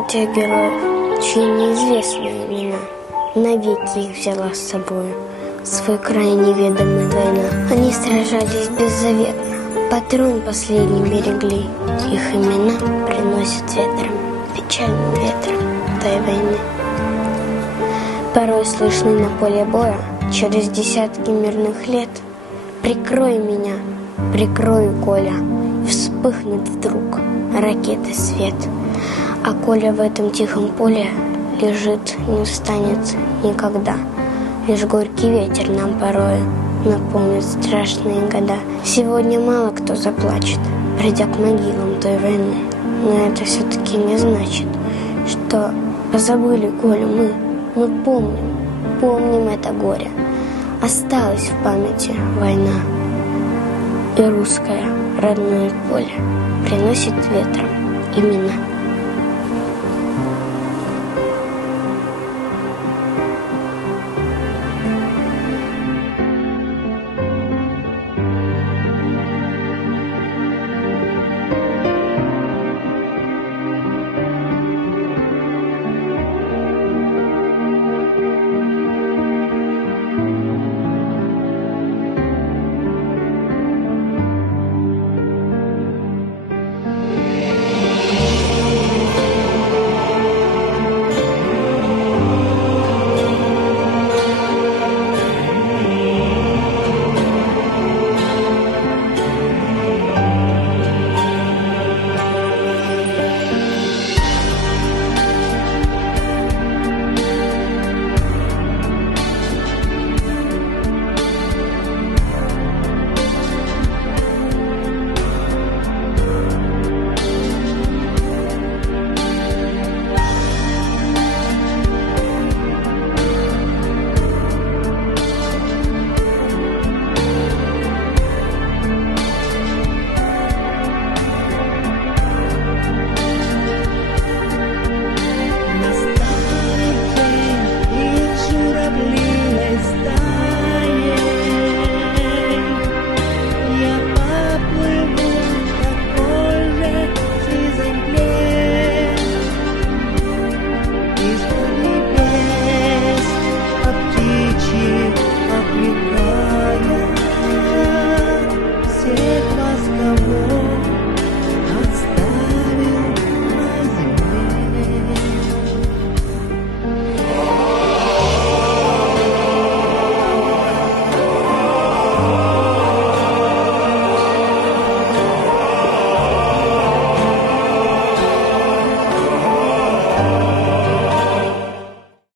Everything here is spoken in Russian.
всего тех героев, чьи неизвестные имена навеки их взяла с собой в свой край неведомый война. Они сражались беззаветно, патрон последний берегли. Их имена приносят ветром, печальным ветром той войны. Порой слышны на поле боя через десятки мирных лет: «Прикрой меня, прикрою, Коля!» Вспыхнет вдруг ракеты свет. А Коля в этом тихом поле лежит, не встанет никогда. Лишь горький ветер нам порою напомнит страшные года. Сегодня мало кто заплачет, придя к могилам той войны. Но это все-таки не значит, что позабыли Колю мы. Мы помним это горе. Осталась в памяти война. И русское родное поле приносит ветром имена.